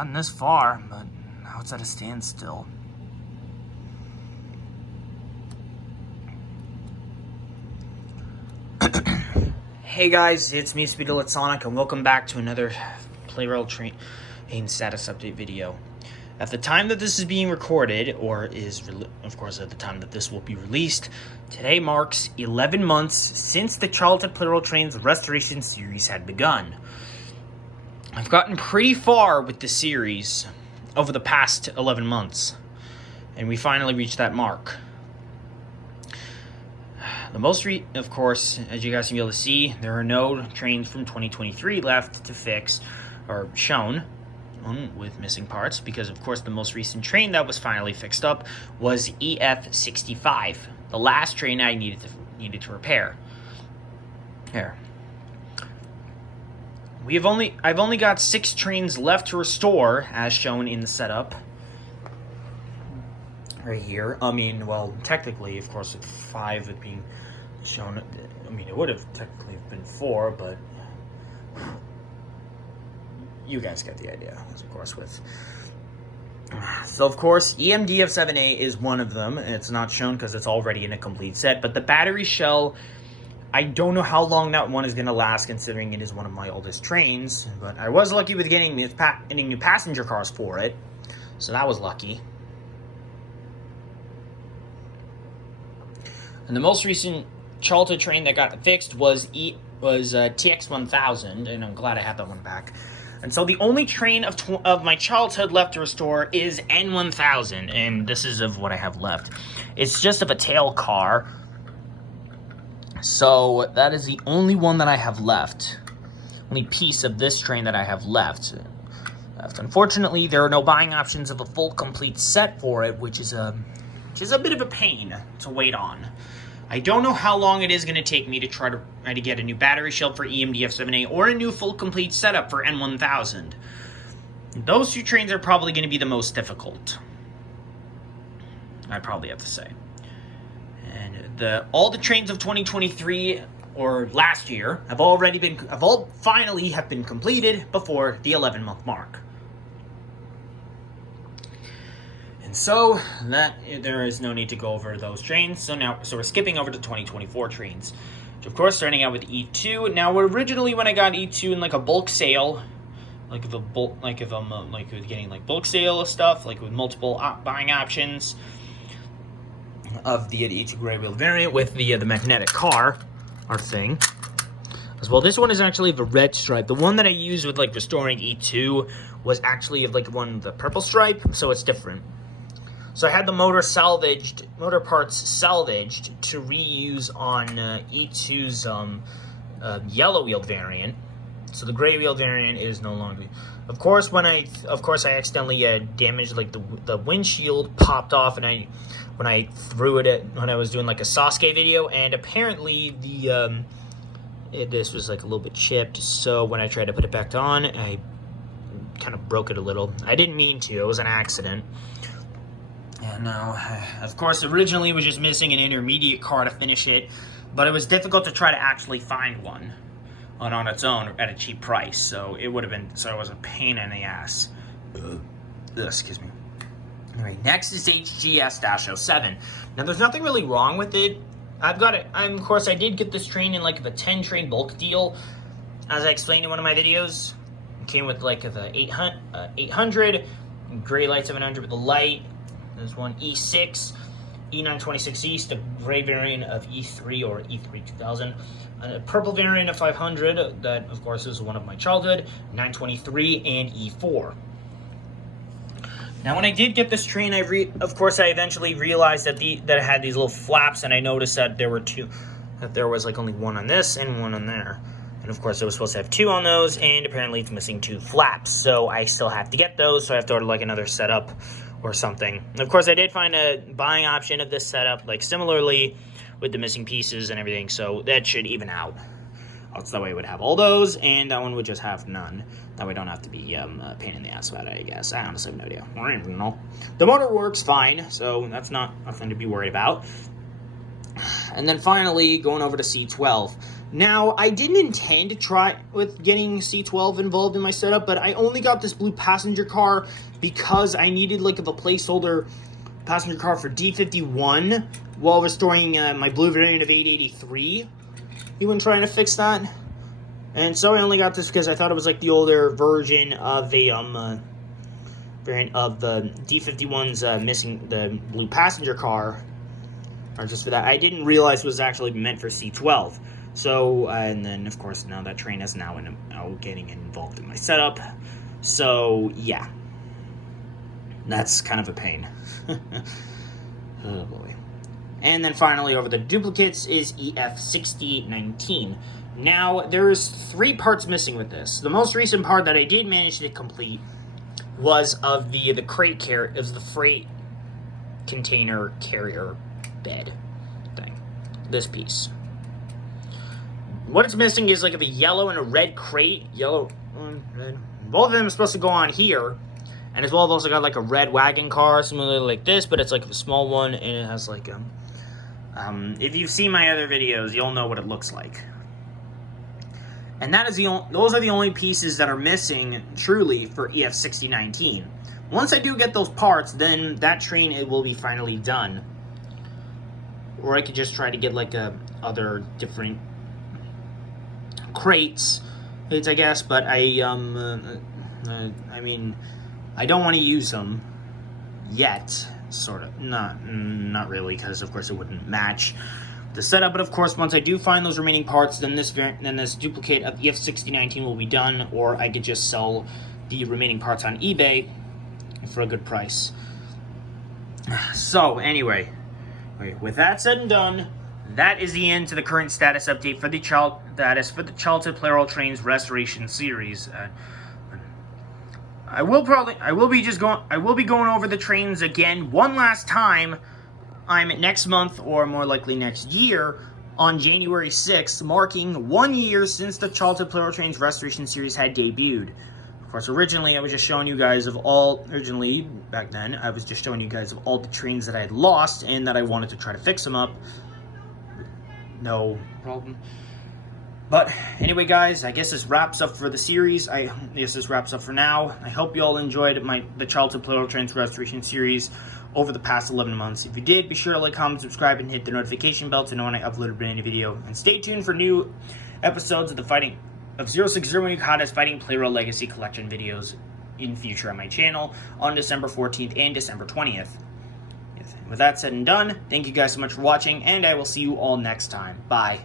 gotten this far, but now it's at a standstill. Hey guys, it's me, Speedo Sonic, and welcome back to another Plarail Train status update video. At the time that this is being recorded, or of course at the time that this will be released, today marks 11 months since the Childhood Plarail Trains Restoration series had begun. I've gotten pretty far with the series over the past 11 months, and we finally reached that mark. The most of course, as you guys can be able to see, there are no trains from 2023 left to fix or shown with missing parts, because of course the most recent train that was finally fixed up was EF65, the last train I needed to repair. Here. I've only got 6 trains left to restore, as shown in the setup. Right here. I mean, well, technically, of course, with 5 it being shown, I mean, it would have technically been 4, but you guys get the idea, as of course with. So, of course, EMDF7A is one of them. It's not shown because it's already in a complete set, but the battery shell, I don't know how long that one is going to last, considering it is one of my oldest trains, but I was lucky with getting new passenger cars for it, so that was lucky. And the most recent Childhood train that got fixed was TX1000, and I'm glad I had that one back. And so the only train of my childhood left to restore is N1000, and this is of what I have left. It's just of a tail car, so that is the only one that I have left. Only piece of this train that I have left. Unfortunately, there are no buying options of a full complete set for it, which is a bit of a pain to wait on. I don't know how long it is going to take me to try to get a new battery shelf for EMDF7A or a new full complete setup for N1000. Those 2 trains are probably going to be the most difficult, I probably have to say. And all the trains of 2023 or last year have finally been completed before the 11-month mark. And so there is no need to go over those trains. So we're skipping over to 2024 trains. Of course, starting out with E2. Now, originally when I got E2 in like a bulk sale, like with getting like bulk sale stuff, like with multiple buying options of the E2 gray wheel variant with the magnetic car or thing. As well, this one is actually of a red stripe. The one that I used with like restoring E2 was actually of like one with the purple stripe, so it's different. So I had the motor parts salvaged to reuse on E2's yellow wheeled variant. So the gray wheeled variant is no longer. Of course, I accidentally damaged like the windshield popped off, and when I threw it when I was doing like a Sasuke video, and apparently this was like a little bit chipped. So when I tried to put it back on, I kind of broke it a little. I didn't mean to. It was an accident. And now, of course, originally it was just missing an intermediate car to finish it, but it was difficult to try to actually find one on its own at a cheap price. So it would have been, so it was a pain in the ass. Excuse me. All right, next is HGS-07. Now, there's nothing really wrong with it. I've got it. Of course, I did get this train in like the 10 train bulk deal, as I explained in one of my videos. It came with like the 800 gray light 700 with the light. There's one E6, E926 East, a gray variant of E3 or E3 2000, a purple variant of 500, that of course is one of my childhood, 923, and E4. Now when I did get this train, of course I eventually realized that it had these little flaps, and I noticed that there was like only one on this and one on there. And of course, I was supposed to have 2 on those, and apparently it's missing 2 flaps. So I still have to get those, so I have to order like another setup or something. And of course, I did find a buying option of this setup, like similarly with the missing pieces and everything, so that should even out. Else that way it would have all those, and that one would just have none. That way I don't have to be a pain in the ass about it, I guess. I honestly have no idea. I don't even know. The motor works fine, so that's nothing to be worried about. And then finally, going over to C12. Now, I didn't intend to try with getting C12 involved in my setup, but I only got this blue passenger car because I needed like a placeholder passenger car for D51 while restoring my blue variant of 883. Even trying to fix that. And so I only got this because I thought it was like the older version of a variant of the D51's missing the blue passenger car. Or just for that. I didn't realize it was actually meant for C12. So, and then, of course, now that train is now getting involved in my setup. So, yeah. That's kind of a pain. Oh, boy. And then finally, over the duplicates is EF6019. Now, there's 3 parts missing with this. The most recent part that I did manage to complete was of the crate carrier. It was the freight container carrier bed thing. This piece. What it's missing is like the yellow and a red crate. Yellow, red. Both of them are supposed to go on here. And as well, I've also got like a red wagon car, similar like this, but it's like a small one, and it has like if you've seen my other videos, you'll know what it looks like. And that is those are the only pieces that are missing, truly, for EF6019. Once I do get those parts, then that train, it will be finally done. Or I could just try to get like other different crates, I guess, but I mean, I don't want to use them yet, sort of. Not really, because of course it wouldn't match the setup. But of course, once I do find those remaining parts, then this duplicate of EF6019 will be done, or I could just sell the remaining parts on eBay for a good price. So anyway, with that said and done, that is the end to the current status update for the Childhood Plarail Trains Restoration series. I will be going over the trains again one last time. Next month, or more likely next year, on January 6th, marking 1 year since the Childhood Plarail Trains Restoration series had debuted. Of course, originally I was just showing you guys back then, I was just showing you guys of all the trains that I had lost and that I wanted to try to fix them up. No problem. But anyway, guys, I guess this wraps up for the series. I guess this wraps up for now. I hope you all enjoyed the Childhood Plarail Trains Restoration series over the past 11 months. If you did, be sure to like, comment, subscribe, and hit the notification bell to know when I upload a brand new video. And stay tuned for new episodes of 0601 Yukata's Fighting Plarail Legacy Collection videos in future on my channel on December 14th and December 20th. With that said and done, thank you guys so much for watching, and I will see you all next time. Bye.